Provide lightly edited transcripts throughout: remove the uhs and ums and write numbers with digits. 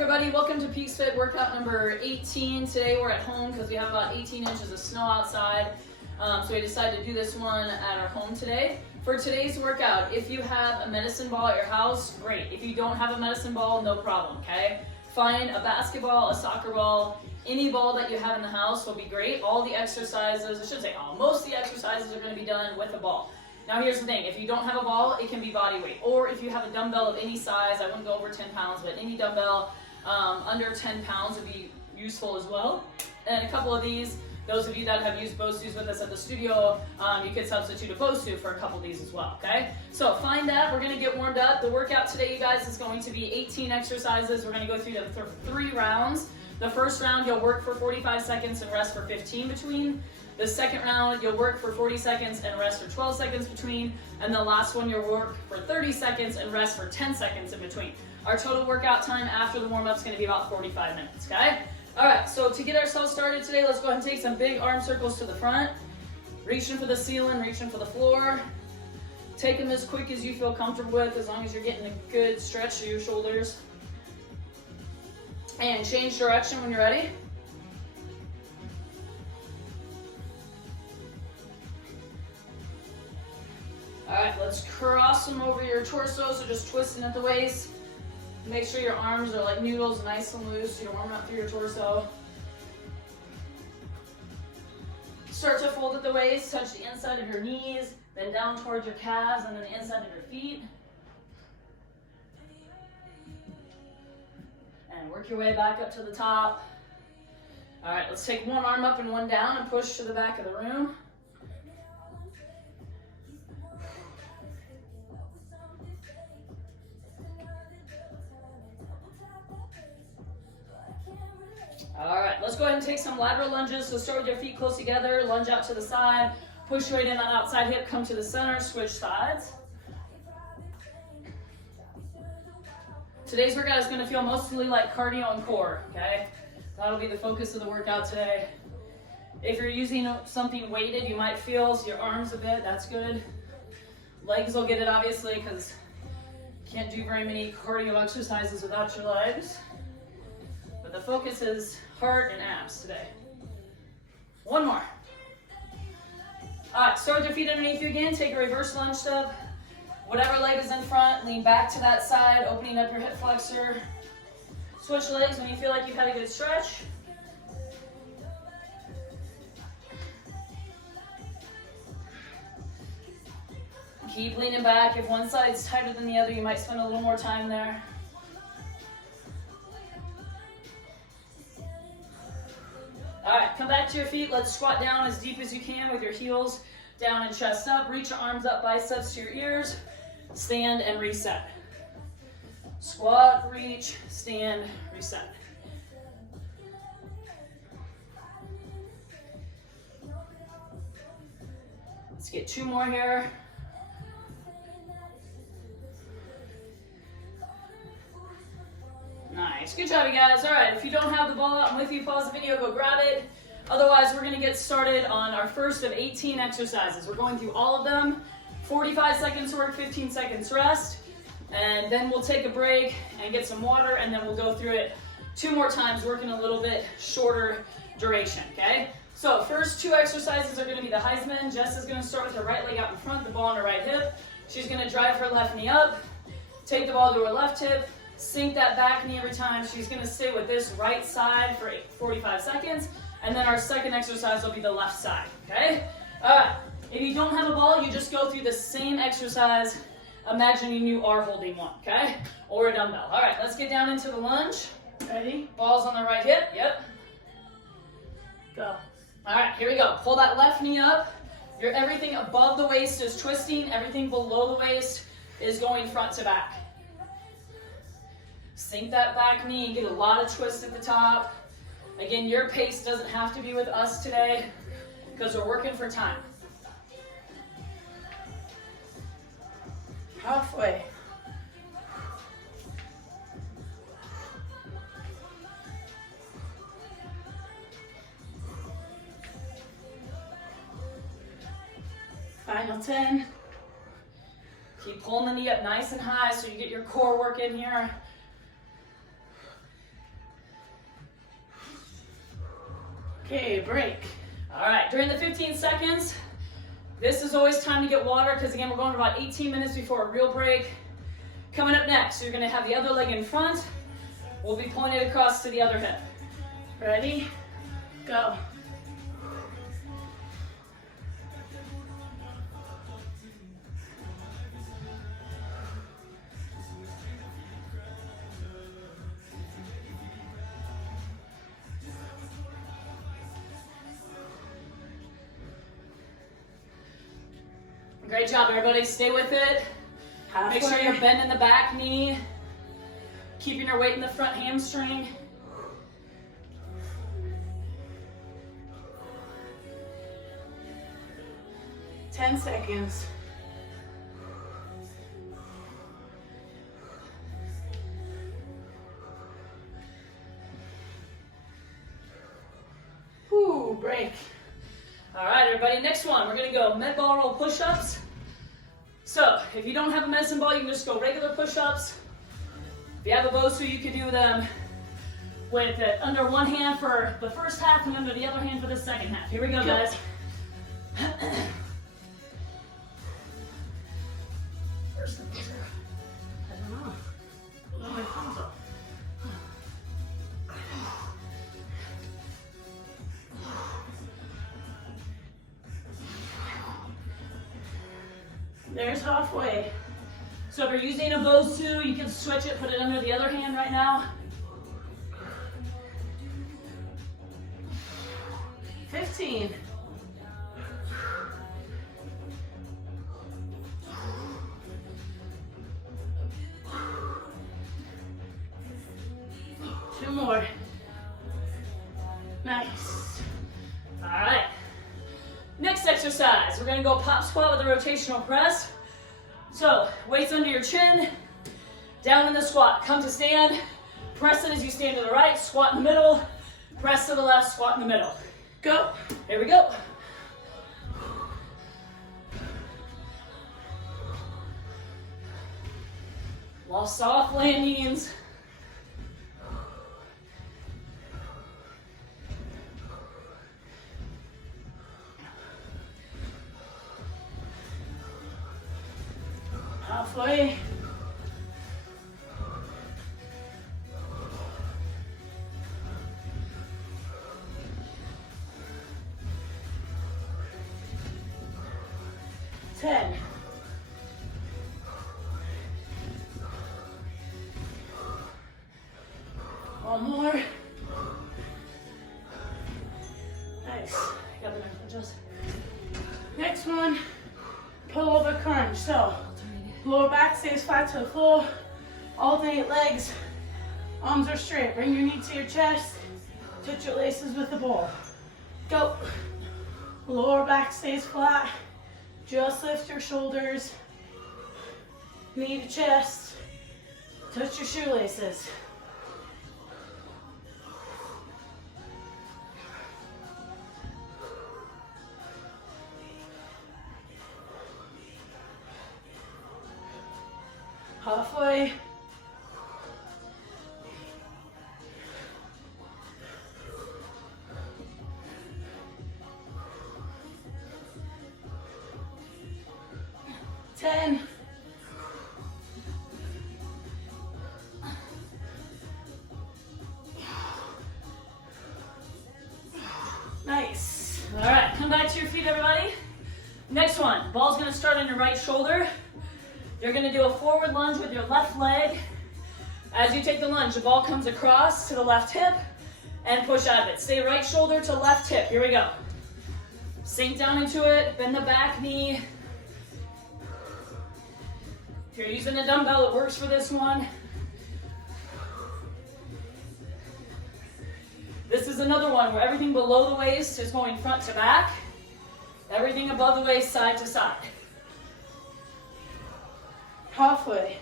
everybody, welcome to Peaks Fit workout number 18. Today we're at home because we have about 18 inches of snow outside. So we decided to do this one at our home today. For today's workout, if you have a medicine ball at your house, great. If you don't have a medicine ball, no problem, okay? Find a basketball, a soccer ball, any ball that you have in the house will be great. All the exercises, I should say all, most of the exercises are going to be done with a ball. Now here's the thing, if you don't have a ball, it can be body weight. Or if you have a dumbbell of any size, I wouldn't go over 10 pounds, but any dumbbell under 10 pounds would be useful as well. And a couple of these, those of you that have used BOSUs with us at the studio, you could substitute a BOSU for a couple of these as well, okay? So find that, we're gonna get warmed up. The workout today, you guys, is going to be 18 exercises. We're gonna go through them for 3 rounds. The first round, you'll work for 45 seconds and rest for 15 between. The second round, you'll work for 40 seconds and rest for 12 seconds between. And the last one, you'll work for 30 seconds and rest for 10 seconds in between. Our total workout time after the warm-up is going to be about 45 minutes, okay? All right, so to get ourselves started today, let's go ahead and take some big arm circles to the front. Reaching for the ceiling, reaching for the floor. Take them as quick as you feel comfortable with, as long as you're getting a good stretch to your shoulders. And change direction when you're ready. All right, let's cross them over your torso, so just twisting at the waist. Make sure your arms are like noodles, nice and loose, so you're warming up through your torso. Start to fold at the waist, touch the inside of your knees, then down towards your calves, and then the inside of your feet. And work your way back up to the top. All right, let's take one arm up and one down and push to the back of the room. All right, let's go ahead and take some lateral lunges. So start with your feet close together, lunge out to the side, push weight in that outside hip, come to the center, switch sides. Today's workout is going to feel mostly like cardio and core, okay? That'll be the focus of the workout today. If you're using something weighted, you might feel your arms a bit, that's good. Legs will get it obviously because you can't do very many cardio exercises without your legs. But the focus is heart and abs today. One more. All right, start with your feet underneath you again. Take a reverse lunge step. Whatever leg is in front, lean back to that side, opening up your hip flexor. Switch legs when you feel like you've had a good stretch. Keep leaning back. If one side's tighter than the other, you might spend a little more time there. All right, come back to your feet. Let's squat down as deep as you can with your heels down and chest up. Reach your arms up, biceps to your ears. Stand and reset. Squat, reach, stand, reset. Let's get 2 more here. Nice, good job you guys. All right, if you don't have the ball out, I'm with you, pause the video, go grab it. Otherwise, we're gonna get started on our first of 18 exercises. We're going through all of them. 45 seconds work, 15 seconds rest. And then we'll take a break and get some water, and then we'll go through it 2 more times, working a little bit shorter duration, okay? So first 2 exercises are gonna be the Heisman. Jess is gonna start with her right leg out in front, the ball on her right hip. She's gonna drive her left knee up, take the ball to her left hip, sink that back knee every time. She's gonna stay with this right side for 45 seconds. And then our second exercise will be the left side, okay? All right, if you don't have a ball, you just go through the same exercise, imagining you are holding one, okay? Or a dumbbell. All right, let's get down into the lunge. Ready? Ball's on the right hip, yep. Go. All right, here we go. Pull that left knee up. Everything above the waist is twisting. Everything below the waist is going front to back. Sink that back knee, get a lot of twist at the top. Again, your pace doesn't have to be with us today because we're working for time. Halfway. Final 10. Keep pulling the knee up nice and high so you get your core work in here. Okay, break. All right, during the 15 seconds, this is always time to get water because again, we're going about 18 minutes before a real break. Coming up next, you're gonna have the other leg in front. We'll be pointed across to the other hip. Ready? Go. Great job, everybody. Stay with it. Make sure you're bending the back knee, keeping your weight in the front hamstring. Ten seconds. Whoo, break. All right, everybody, next one, we're gonna go med ball roll push-ups. So, if you don't have a medicine ball, you can just go regular push-ups. If you have a Bosu, you can do them with it under one hand for the first half and under the other hand for the second half. Here we go, guys. I don't know. Where are my thumbs up? There's halfway. So if you're using a Bosu, you can switch it, put it under the other hand right now. 15. Two more. Nice. All right. Next exercise, we're gonna go pop squat with a rotational press. So, weights under your chin, down in the squat. Come to stand, press it as you stand to the right, squat in the middle, press to the left, squat in the middle. Go. Here we go. While soft landings. Halfway. Ten. One more. Nice. Got the adjust. Next one, pull over crunch. So, lower back stays flat to the floor. Alternate legs. Arms are straight. Bring your knee to your chest. Touch your laces with the ball. Go. Lower back stays flat. Just lift your shoulders. Knee to chest. Touch your shoelaces. Halfway. Ten. Nice. All right, come back to your feet, everybody. Next one, ball's gonna start on your right shoulder. You're gonna do a forward lunge with your left leg. As you take the lunge, the ball comes across to the left hip and push out of it. Stay right shoulder to left hip. Here we go. Sink down into it, bend the back knee. If you're using a dumbbell, it works for this one. This is another one where everything below the waist is going front to back. Everything above the waist, side to side. Halfway.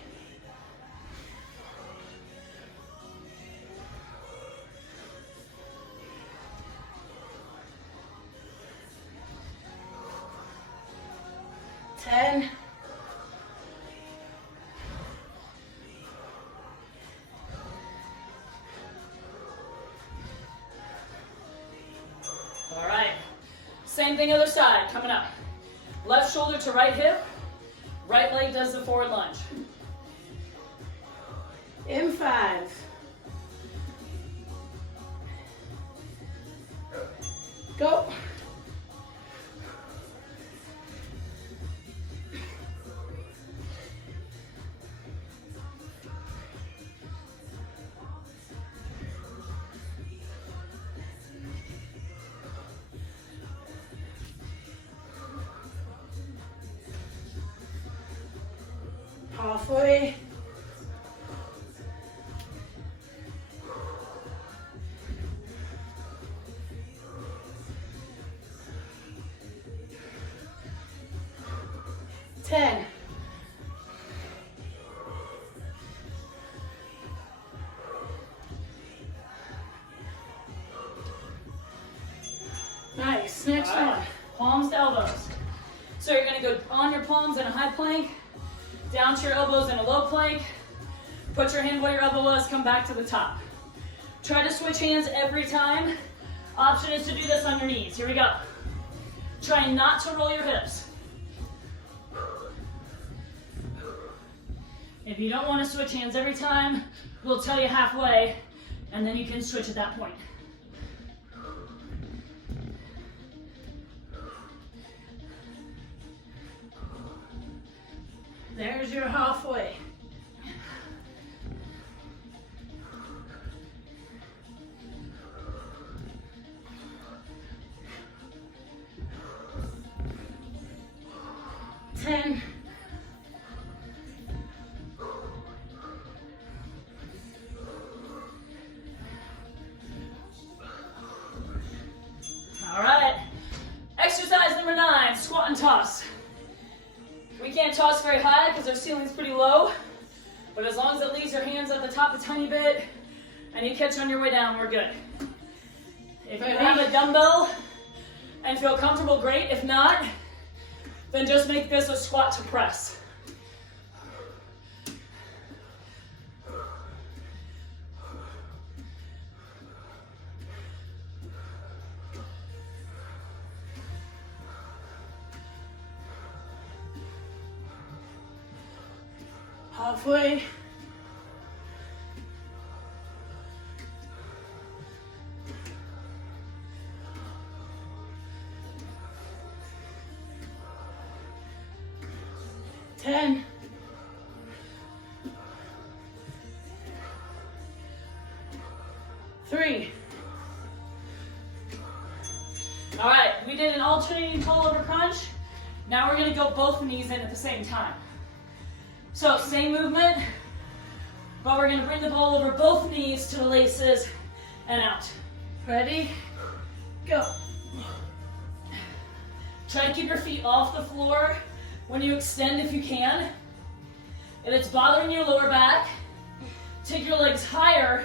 Ten. Same thing other side, coming up. Left shoulder to right hip, right leg does the forward lunge. In 5. Go. Halfway. Ten. Nice. Next one. Palms to elbows. So you're gonna go on your palms in a high plank, down to your elbows in a low plank. Put your hand where your elbow was, come back to the top. Try to switch hands every time. Option is to do this on your knees. Here we go. Try not to roll your hips. If you don't want to switch hands every time, we'll tell you halfway, and then you can switch at that point. There's your halfway. Ten. All right. Exercise number 9, squat and toss. We can't toss very high because our ceiling's pretty low, but as long as it leaves your hands at the top a tiny bit and you catch on your way down, we're good. If you have a dumbbell and feel comfortable, great. If not, then just make this a squat to press. Halfway. Ten. Three. All right, we did an alternating pull-over crunch. Now we're gonna go both knees in at the same time. So same movement, but we're gonna bring the ball over both knees to the laces and out. Ready? Go. Try to keep your feet off the floor when you extend if you can. If it's bothering your lower back, take your legs higher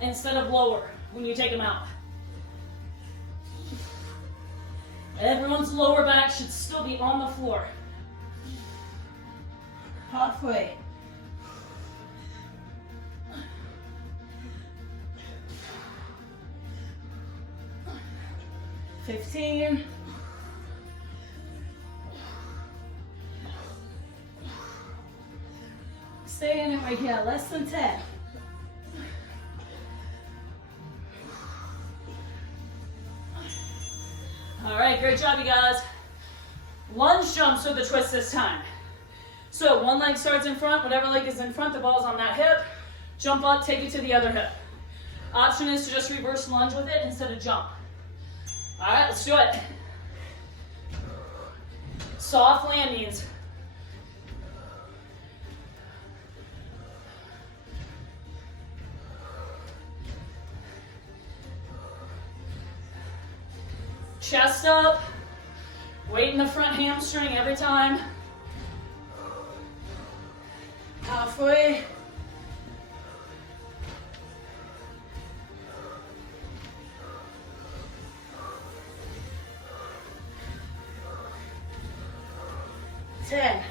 instead of lower when you take them out. Everyone's lower back should still be on the floor. Halfway. $15. Stay in it right here, less than 10. All right, great job, you guys. Lunge jumps with the twist this time. So one leg starts in front, whatever leg is in front, the ball's on that hip. Jump up, take it to the other hip. Option is to just reverse lunge with it instead of jump. All right, let's do it. Soft landings. Chest up, weight in the front hamstring every time. Halfway. Ten.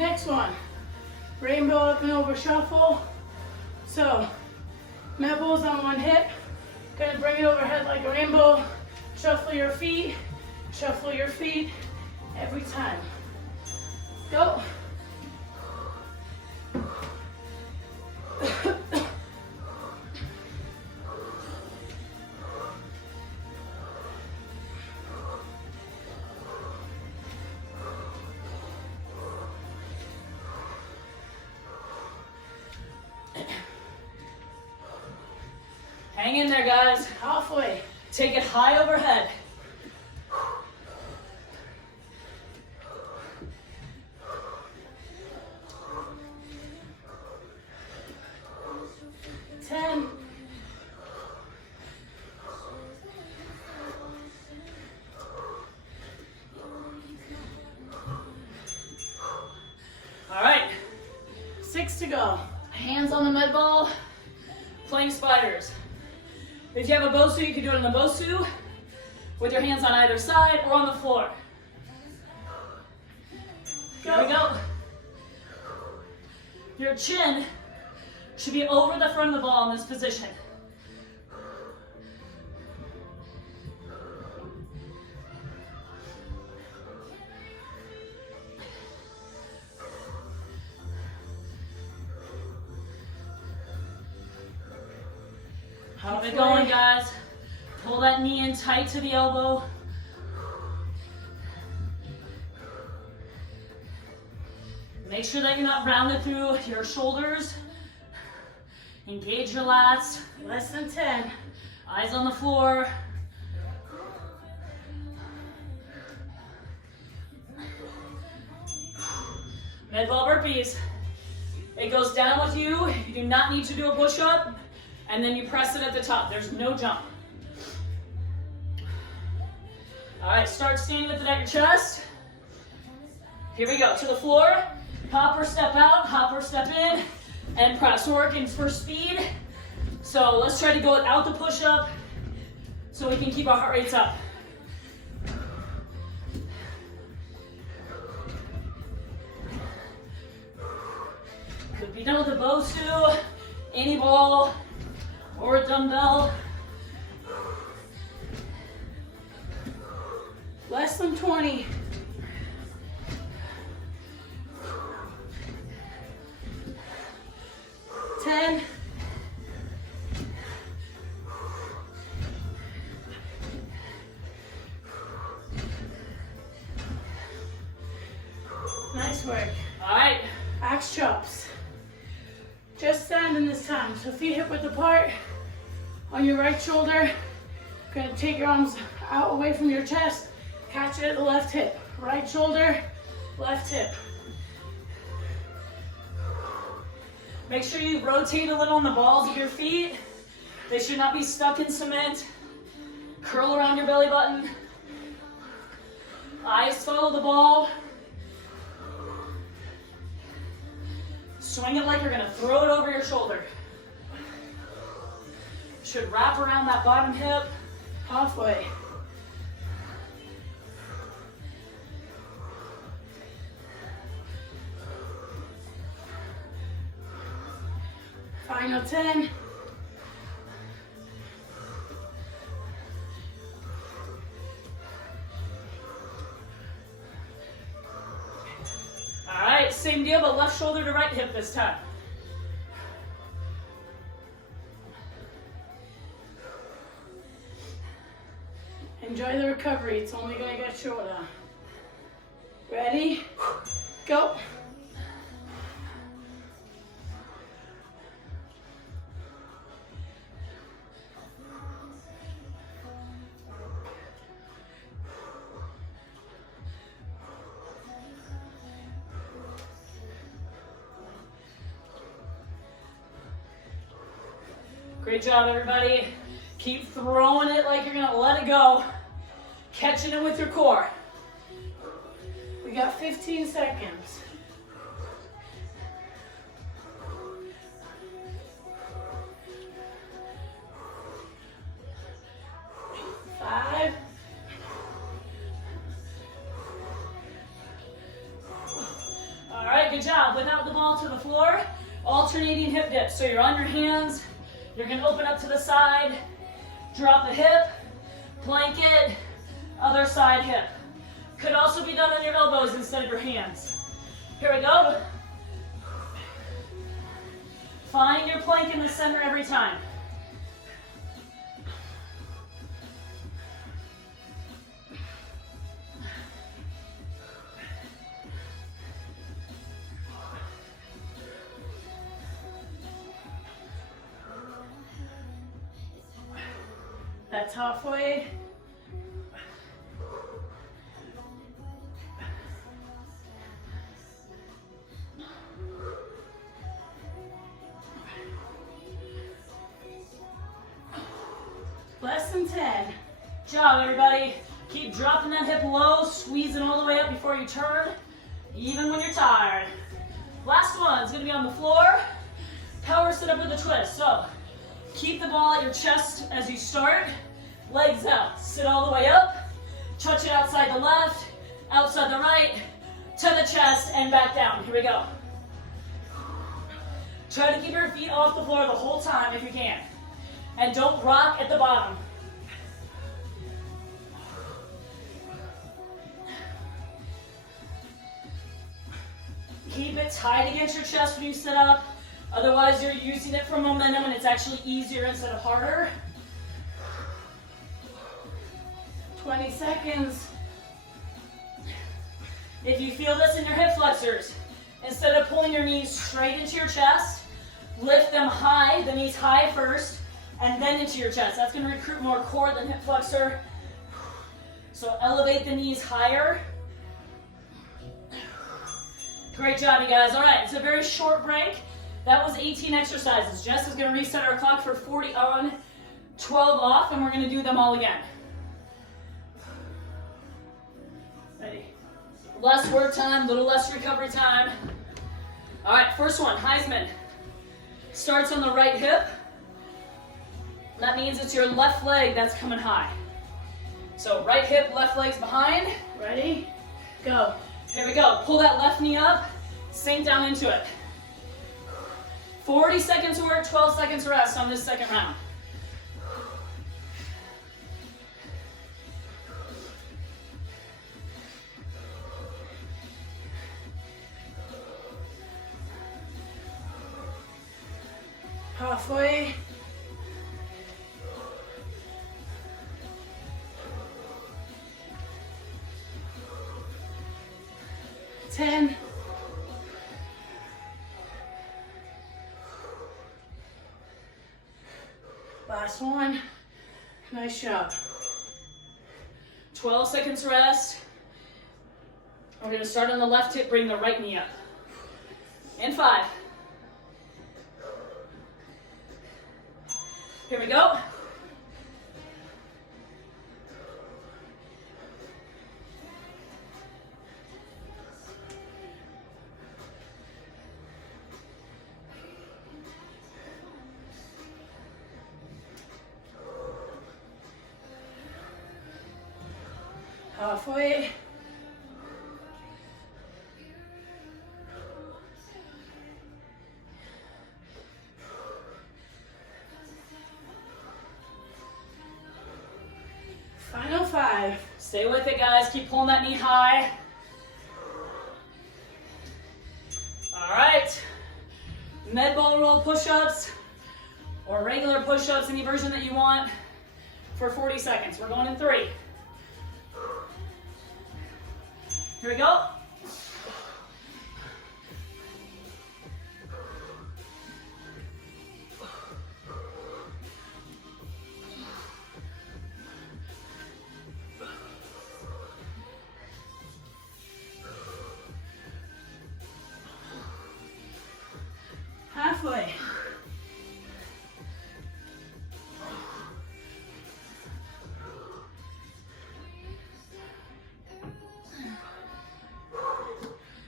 Next one, rainbow up and over shuffle. So, elbows on one hip, gonna bring it overhead like a rainbow. Shuffle your feet every time. Go. Hang in there, guys. Halfway. Take it high overhead. All right, 6 to go. Hands on the med ball, plank spiders. If you have a Bosu, you can do it in a Bosu with your hands on either side or on the floor. Here we go. Your chin should be over the front of the ball in this position. Keep it going, guys. Pull that knee in tight to the elbow. Make sure that you're not rounded through your shoulders. Engage your lats. Less than 10. Eyes on the floor. Med ball burpees. It goes down with you. You do not need to do a push-up. And then you press it at the top. There's no jump. All right, start standing with it at your chest. Here we go, to the floor. Hop or step out, hop or step in, and press. We're working for speed. So let's try to go without the push-up so we can keep our heart rates up. Could be done with a Bosu, any ball, or a dumbbell. Less than 20. Ten. Nice work. All right. Axe chops. Just standing this time. So feet hip width apart. On your right shoulder. Gonna take your arms out away from your chest. Catch it at the left hip. Right shoulder, left hip. Make sure you rotate a little on the balls of your feet. They should not be stuck in cement. Curl around your belly button. Eyes follow the ball. Swing it like you're gonna throw it over your shoulder. Should wrap around that bottom hip. Halfway. Final 10. All right, same deal, but left shoulder to right hip this time. Enjoy the recovery, it's only gonna get shorter. Ready? Go. Great job, everybody. Keep throwing it like you're gonna let it go. Catching it with your core. We got 15 seconds. 5. All right, good to the floor, alternating hip dips. So you're on your hands, you're gonna open up to the side, drop the hip, plank it, other side hip. Could also be done on your elbows instead of your hands. Here we go. Find your plank in the center every time. That's halfway. Less than 10. Good job, everybody. Keep dropping that hip low, squeezing all the way up before you turn, even when you're tired. Last one is gonna be on the floor. Power sit up with a twist. So keep the ball at your chest as you start. Legs out. Sit all the way up. Touch it outside the left, outside the right, to the chest, and back down. Here we go. Try to keep your feet off the floor the whole time if you can. And don't rock at the bottom. Keep it tight against your chest when you sit up. Otherwise, you're using it for momentum and it's actually easier instead of harder. 20 seconds. If you feel this in your hip flexors, instead of pulling your knees straight into your chest, lift them high, the knees high first, and then into your chest. That's going to recruit more core than hip flexor. So elevate the knees higher. Great job, you guys. All right, it's a very short break. That was 18 exercises. Jess is going to reset our clock for 40 on, 12 off, and we're going to do them all again. Ready? Less work time, little less recovery time. All right, first one, Heisman. Starts on the right hip. That means it's your left leg that's coming high. So right hip, left leg's behind. Ready? Go. Here we go. Pull that left knee up, sink down into it. 40 seconds work, 12 seconds rest on this second round. Halfway. Ten. Last one. Nice job. 12 seconds rest. We're going to start on the left hip, bring the right knee up. And 5. Here we go. Halfway. Final 5. Stay with it, guys. Keep pulling that knee high. All right. Med ball roll push-ups or regular push-ups, any version that you want, for 40 seconds. We're going in 3. Here we go. Halfway.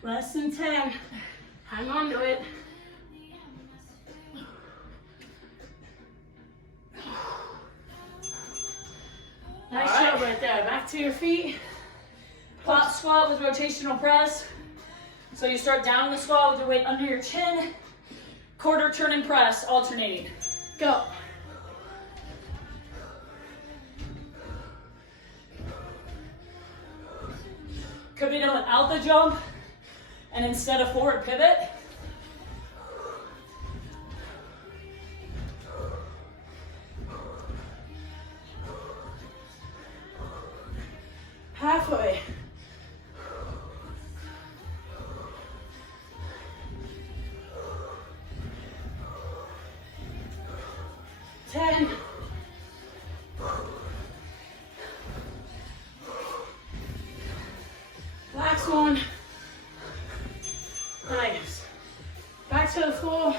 Less than 10. Hang on to it. Nice job right there. Back to your feet. Pop squat with rotational press. So you start down in the squat with your weight under your chin, quarter turn and press, alternating. Go. Could be done without the jump, and instead of forward pivot. Halfway. Ten. Last one. Nice. Back to the floor.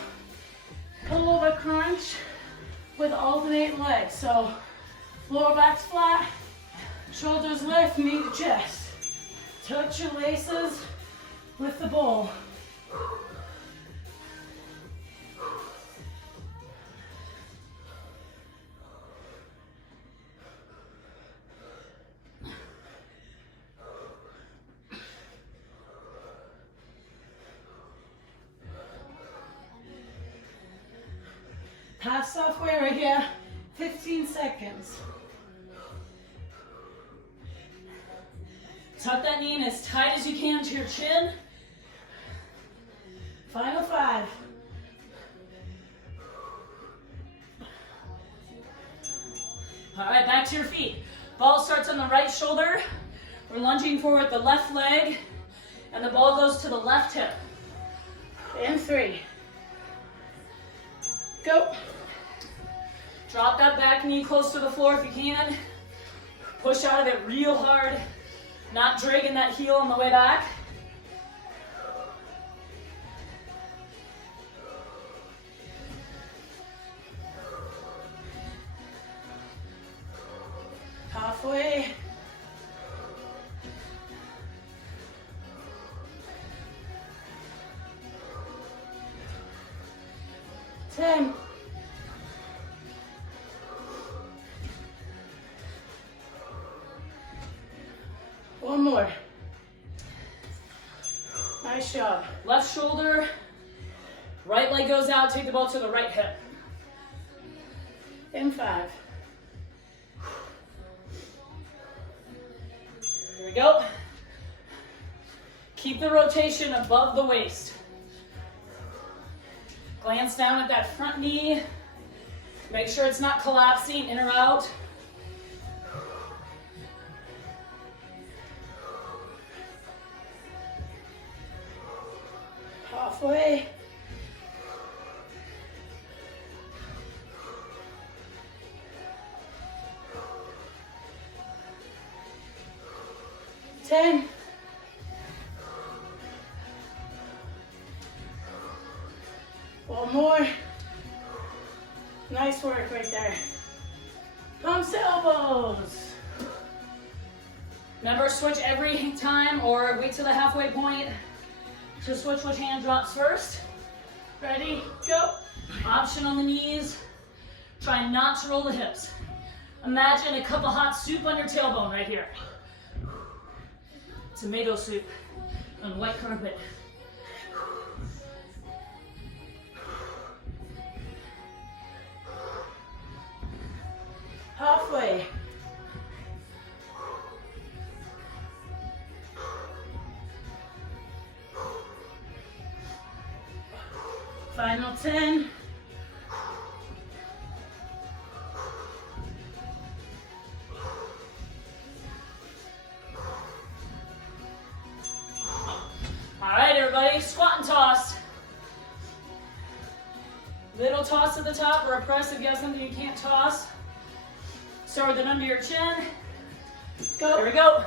Pull over crunch with alternating legs. So lower back's flat, shoulders lift, knee to chest. Touch your laces with the ball. Half software right here, 15 seconds. Tuck that knee in as tight as you can to your chin. Final 5. All right, back to your feet. Ball starts on the right shoulder. We're lunging forward the left leg, and the ball goes to the left hip. And 3. Go. Drop that back knee close to the floor if you can. Push out of it real hard, not dragging that heel on the way back. Halfway. Ten. One more. Nice job. Left shoulder, right leg goes out, take the ball to the right hip. In 5. Here we go. Keep the rotation above the waist. Glance down at that front knee. Make sure it's not collapsing in or out. Halfway. Ten. One more. Nice work right there. Pumps to elbows. Remember, switch every time or wait till the halfway point to switch which hand drops first. Ready, go. Option on the knees. Try not to roll the hips. Imagine a cup of hot soup on your tailbone right here. Tomato soup on white carpet. Halfway. Final 10. All right, everybody, squat and toss. Little toss at the top or a press if you have something you can't toss. Start with it under your chin. Go. Here we go.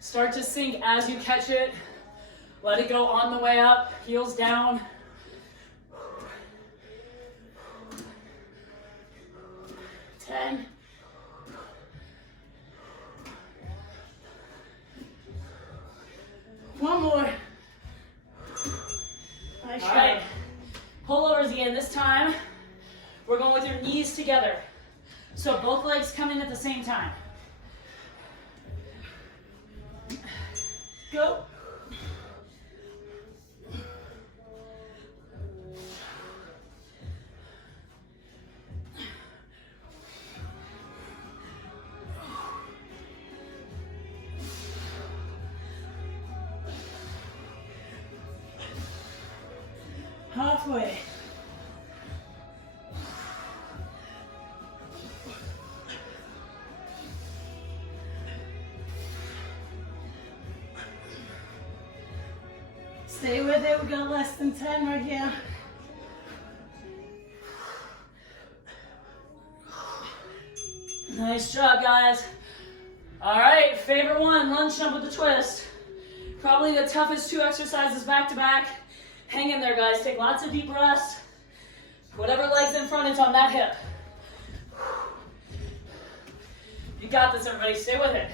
Start to sink as you catch it. Let it go on the way up, heels down. going with your knees together. So both legs come in at the same time. Go. Halfway. Stay with it, we got less than 10 right here. Nice job, guys. All right, favorite one, lunge jump with the twist. Probably the toughest 2 exercises back to back. Hang in there, guys. Take lots of deep breaths. Whatever leg's in front is on that hip. You got this, everybody. Stay with it.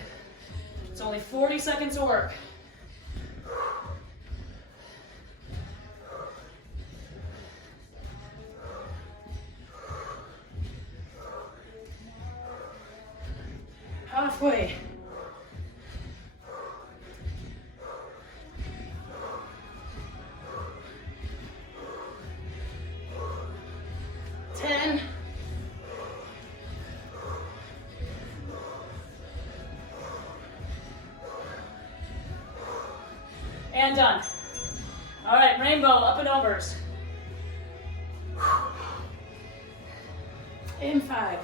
It's only 40 seconds of work. Halfway. And done. All right, rainbow, up and overs. In 5.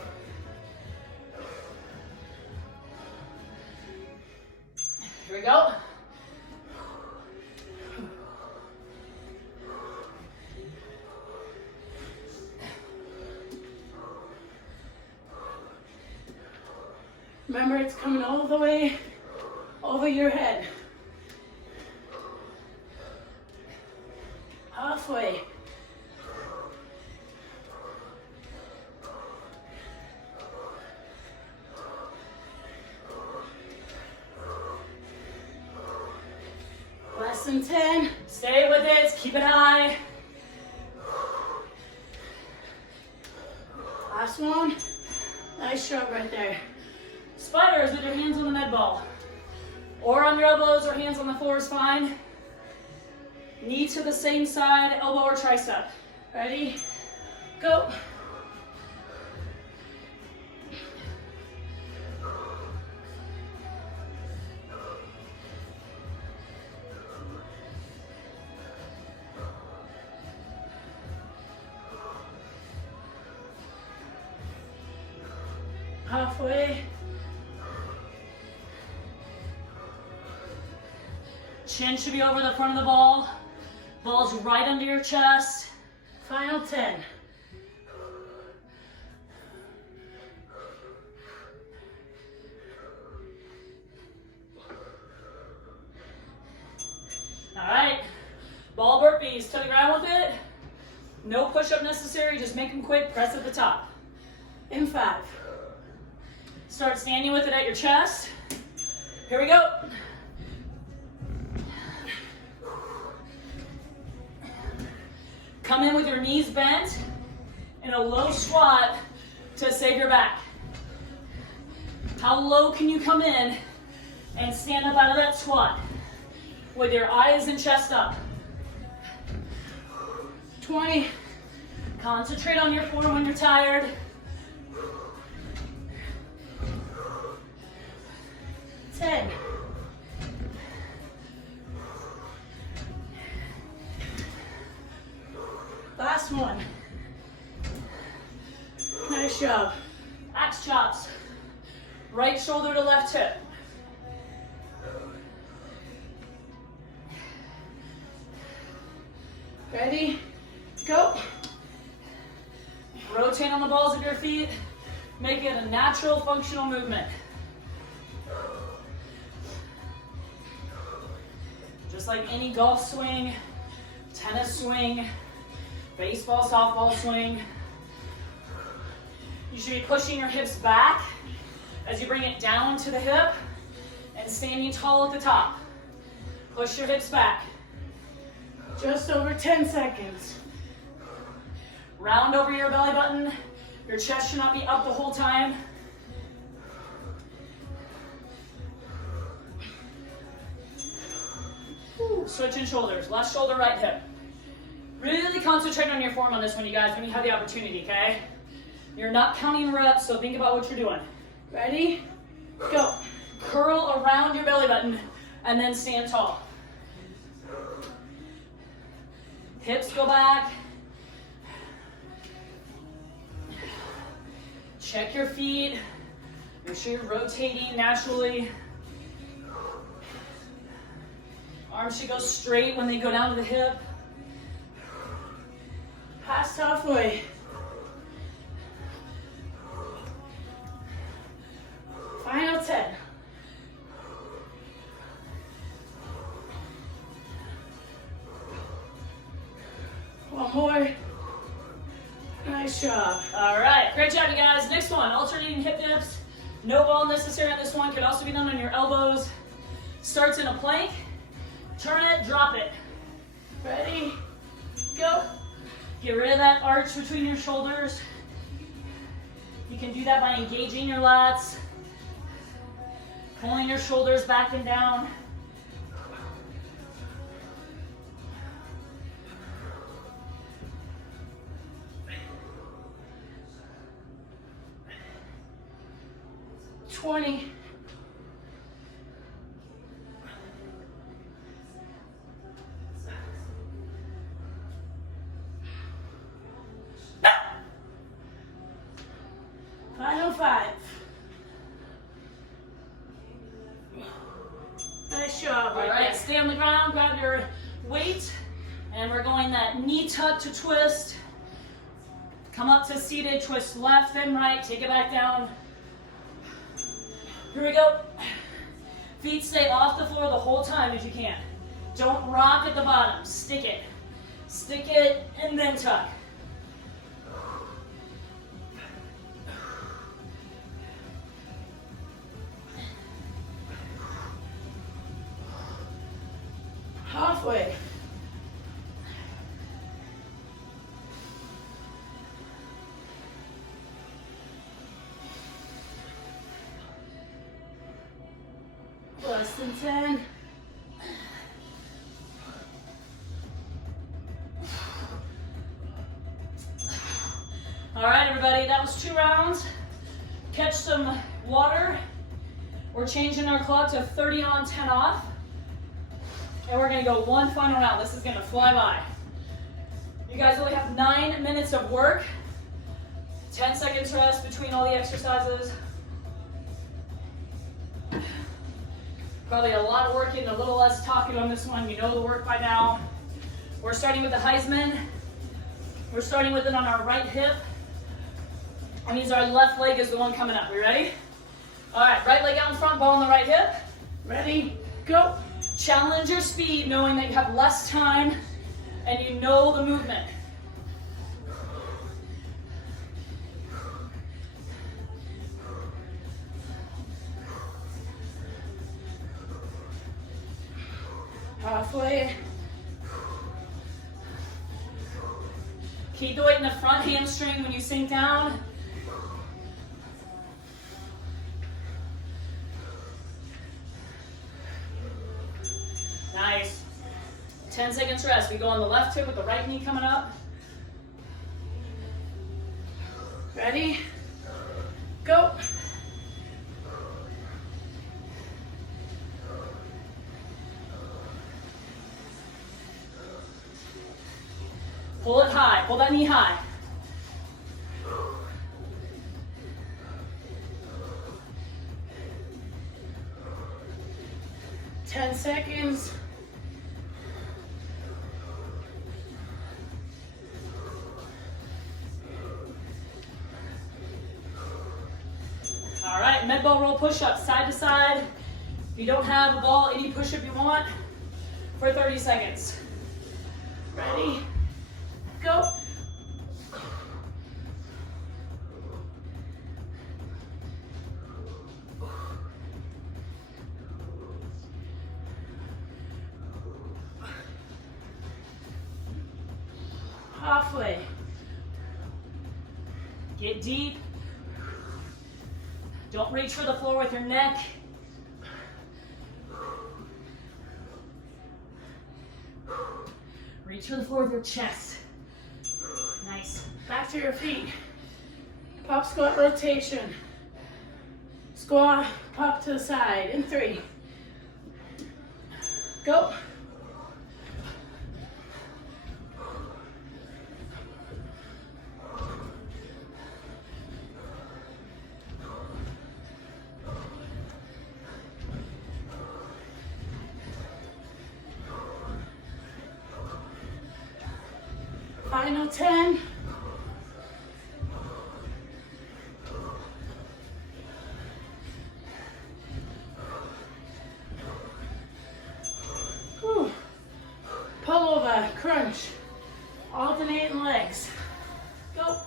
Here we go. Remember, it's coming all the way over your head. Halfway. Less than 10. Stay with it, keep it high. Last one. Nice job right there. Spiders with your hands on the med ball. Or on your elbows or hands on the floor is fine. Knee to the same side, elbow or tricep. Ready? Go. Halfway. Chin should be over the front of the ball. Ball's right under your chest. Final 10. All right, ball burpees to the ground with it. No push-up necessary, just make them quick, press at the top. In 5. Start standing with it at your chest. Here we go. Come in with your knees bent in a low squat to save your back. How low can you come in and stand up out of that squat with your eyes and chest up? 20. Concentrate on your form when you're tired. 10. Last one. Nice job. Axe chops. Right shoulder to left hip. Ready? Go. Rotate on the balls of your feet. Make it a natural, functional movement. Just like any golf swing, tennis swing, baseball, softball swing. You should be pushing your hips back as you bring it down to the hip and standing tall at the top. Push your hips back. Just over 10 seconds. Round over your belly button Your chest should not be up the whole time. Switching shoulders, left shoulder, right hip. Really concentrate on your form on this one, you guys, when you have the opportunity, okay? You're not counting reps, so think about what you're doing. Ready? Go. Curl around your belly button and then stand tall. Hips go back. Check your feet. Make sure you're rotating naturally. Arms should go straight when they go down to the hip. Past halfway. Final 10. One more. Nice job. All right, great job, you guys. Next one, alternating hip dips. No ball necessary on this one. Could also be done on your elbows. Starts in a plank. Turn it, drop it. Ready? Go. Get rid of that arch between your shoulders. You can do that by engaging your lats, pulling your shoulders back and down. $20. Final 5. Nice job. All right, stay on the ground, grab your weight, and we're going that knee tuck to twist. Come up to seated, twist left and right, take it back down. Here we go. Feet stay off the floor the whole time if you can. Don't rock at the bottom, stick it. Stick it and then tuck. Halfway. Less than 10. All right, everybody, that was 2 rounds. Catch some water. We're changing our clock to 30 on, 10 off. And we're gonna go one final round. This is gonna fly by. You guys only have 9 minutes of work. 10 seconds rest between all the exercises. Probably a lot of working, a little less talking on this one. You know the work by now. We're starting with the Heisman. We're starting with it on our right hip. That means our left leg is the one coming up. We ready? All right, right leg out in front, ball on the right hip. Ready? Go. Challenge your speed, knowing that you have less time and you know the movement. Halfway. Keep the weight in the front hamstring when you sink down. Nice. 10 seconds rest. We go on the left hip with the right knee coming up. Ready? Go. Pull it high. Pull that knee high. Ten seconds. All right, med ball roll push-up, side to side. If you don't have a ball, any push-up you want for 30 seconds. Ready? Go. Get Get deep. Don't reach for the floor with your neck. Reach for the floor with your chest. Nice. Back to your feet. Pop squat rotation. Squat, pop to the side in 3. Go. Final 10. Whew. Pull over, crunch, alternating legs. Go.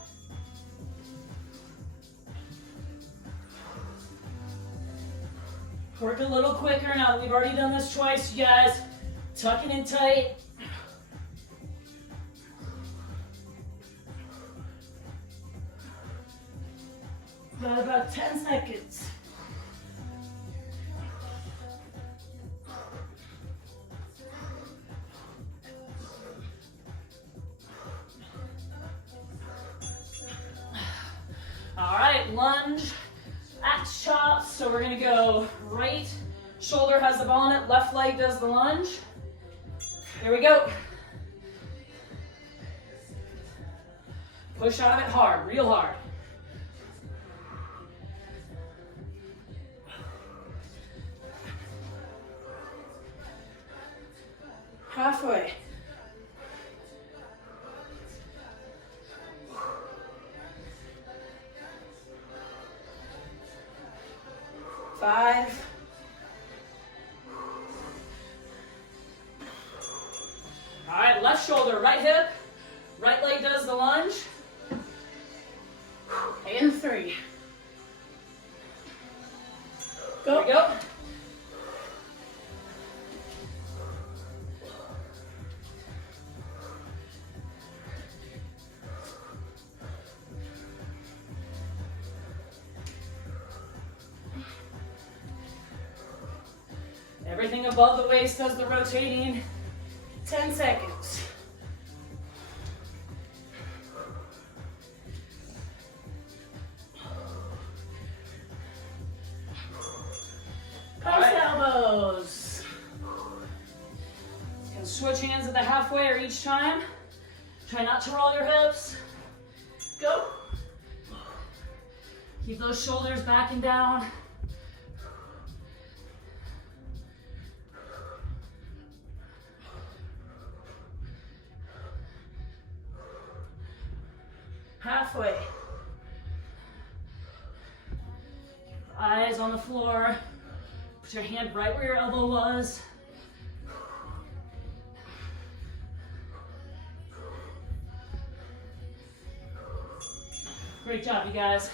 Work a little quicker now that we've already done this twice, you guys. Tuck it in tight. Got about 10 seconds. All right, lunge, axe chops. So we're gonna go right shoulder has the ball in it, left leg does the lunge. Here we go. Push out of it hard, real hard. Halfway. Five. All right, left shoulder, right hip, right leg does the lunge. And 3. Go. Here we go. Everything above the waist does the rotating. 10 seconds. Cross elbows. You can switch hands at the halfway or each time. Try not to roll your hips. Go. Keep those shoulders back and down. Halfway. Eyes on the floor. Put your hand right where your elbow was. Great job, you guys.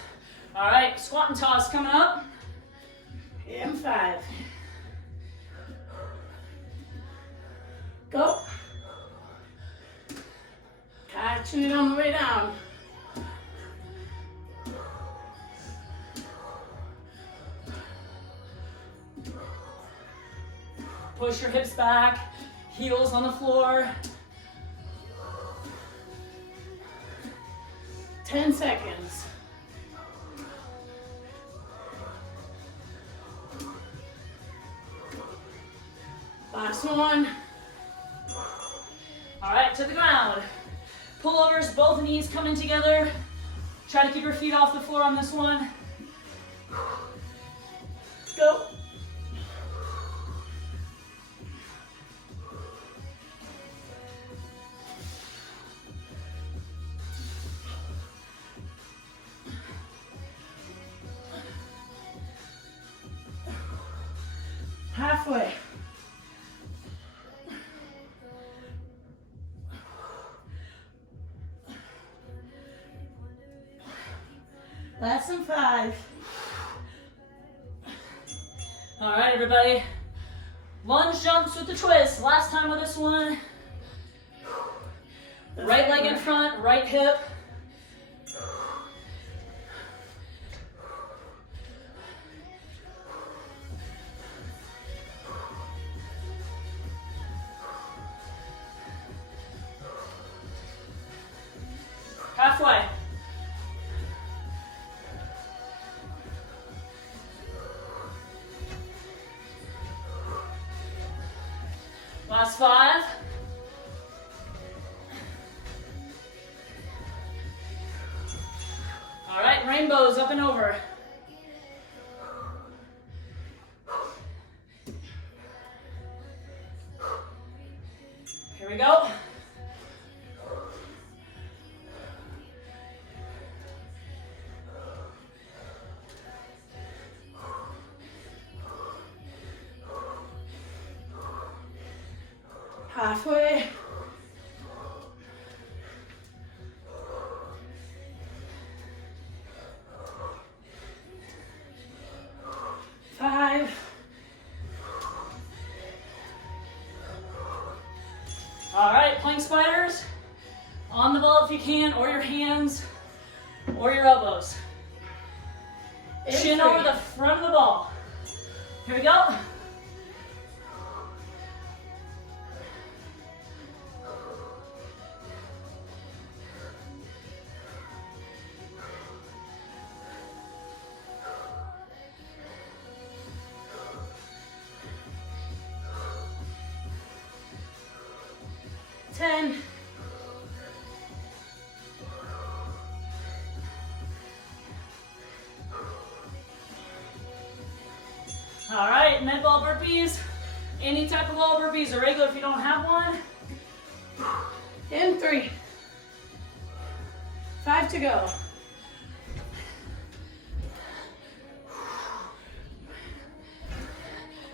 All right, squat and toss coming up. And 5. Go. Catching it on the way down. Push your hips back, heels on the floor. 10 seconds. Last one. All right, to the ground. Pullovers, both knees coming together. Try to keep your feet off the floor on this one. Go. Halfway. Less than 5. All right, everybody. Lunge jumps with the twist. Last time with this one. Right leg in front, right hip. Last 5. All right, rainbows up and over. Here we go. Halfway. Five. All right, plank spiders. On the ball if you can, or your hands, or your elbows. Chin over the front of the ball. Here we go. Ten. All right, med ball burpees. Any type of ball burpees, or regular if you don't have one. And 3. 5 to go.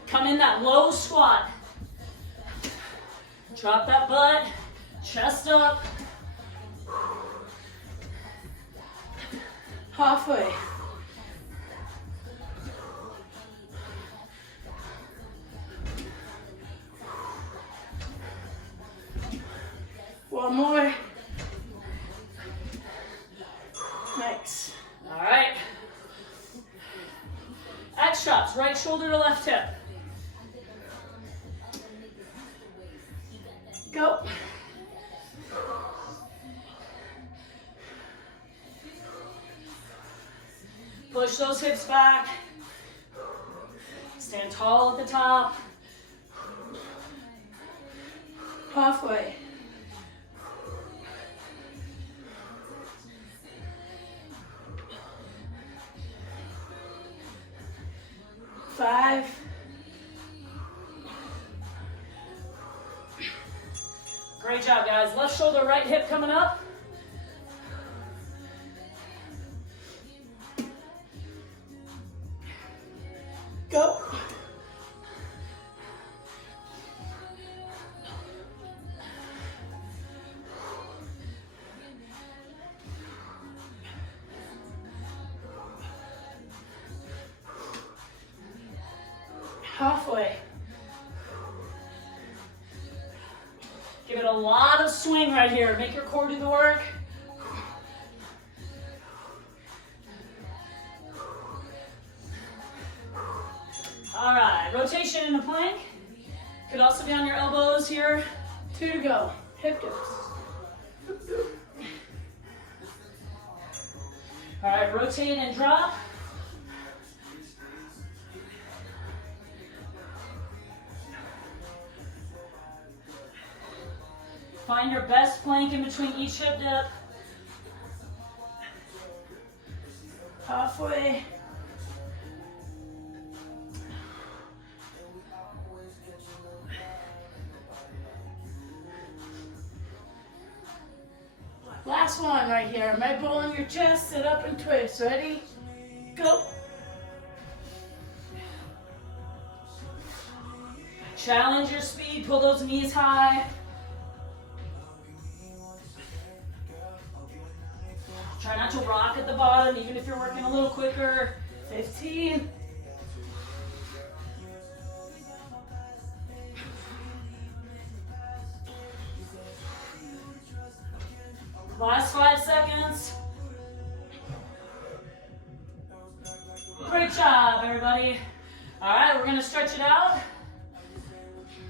Come in that low squat. Drop that butt, chest up. Halfway. One more. Nice. All right. X shots, right shoulder to left hip. Go. Push those hips back. Stand tall at the top. Halfway. Five. Great job, guys. Left shoulder, right hip coming up. Go. Halfway. Give it a lot of swing right here. Make your core do the work. All right, rotation in the plank. Could also be on your elbows here. 2 to go. Hip dips. All right, rotate and drop. Find your best plank in between each hip dip. Halfway. Last one right here. Med ball on your chest, sit up and twist. Ready? Go. Challenge your speed, pull those knees high. Try not to rock at the bottom, even if you're working a little quicker. 15. Last 5 seconds. Great job, everybody. All right, we're gonna stretch it out.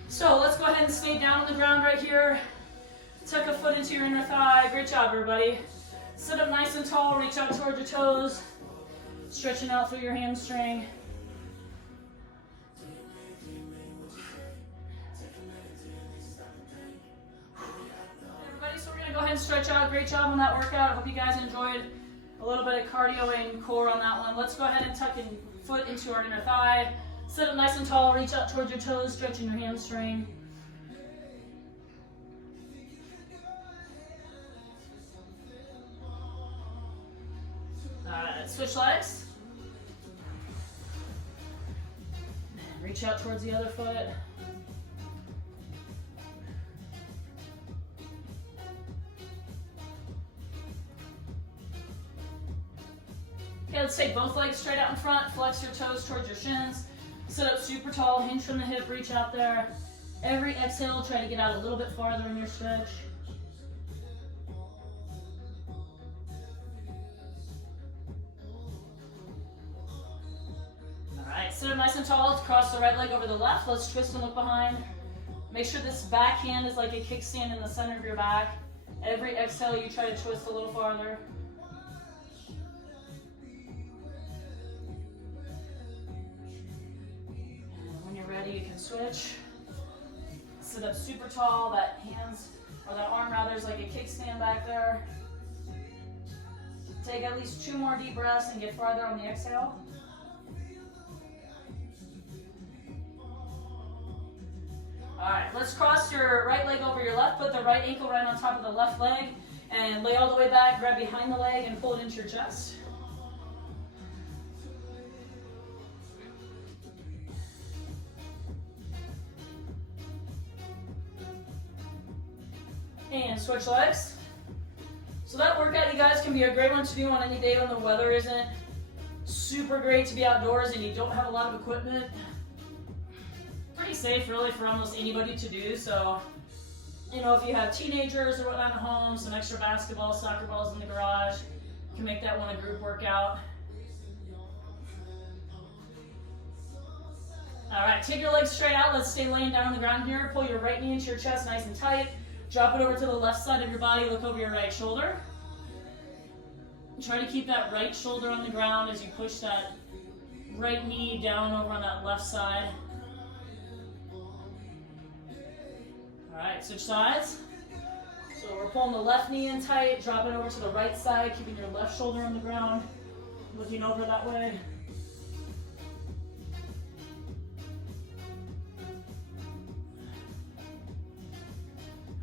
So let's go ahead and stay down on the ground right here. Tuck a foot into your inner thigh. Great job, everybody. Sit up nice and tall, reach out towards your toes. Stretching out through your hamstring. go ahead and stretch out. Great job on that workout. I hope you guys enjoyed a little bit of cardio and core on that one. Let's go ahead and tuck your foot into our inner thigh. Sit up nice and tall. Reach out towards your toes, stretching your hamstring. Alright, switch legs. Reach out towards the other foot. Okay, let's take both legs straight out in front. Flex your toes towards your shins. Sit up super tall, hinge from the hip, reach out there. Every exhale, try to get out a little bit farther in your stretch. Alright, sit up nice and tall. Cross the right leg over the left. Let's twist and look behind. Make sure this back hand is like a kickstand in the center of your back. Every exhale, you try to twist a little farther. Ready, you can switch. Sit up super tall, that hands, or that arm rather, is like a kickstand back there. Take at least 2 more deep breaths and get farther on the exhale. Alright, let's cross your right leg over your left, put the right ankle right on top of the left leg, and lay all the way back, grab behind the leg and pull it into your chest. And switch legs. So that workout, you guys, can be a great one to do on any day when the weather isn't super great to be outdoors and you don't have a lot of equipment. Pretty safe really for almost anybody to do. So, you know, if you have teenagers or whatnot at home, some extra basketball, soccer balls in the garage, you can make that one a group workout. All right, take your legs straight out. Let's stay laying down on the ground here. Pull your right knee into your chest nice and tight. Drop it over to the left side of your body, look over your right shoulder. Try to keep that right shoulder on the ground as you push that right knee down over on that left side. Alright, switch sides. So we're pulling the left knee in tight, drop it over to the right side, keeping your left shoulder on the ground, looking over that way.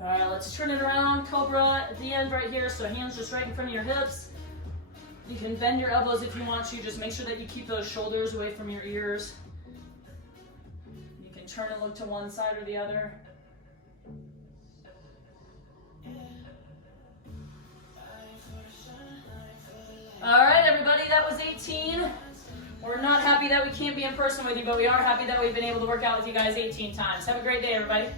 All right, let's turn it around, Cobra at the end right here, so hands just right in front of your hips. You can bend your elbows if you want to, just make sure that you keep those shoulders away from your ears. You can turn and look to one side or the other. All right, everybody, that was 18. We're not happy that we can't be in person with you, but we are happy that we've been able to work out with you guys 18 times. Have a great day, everybody.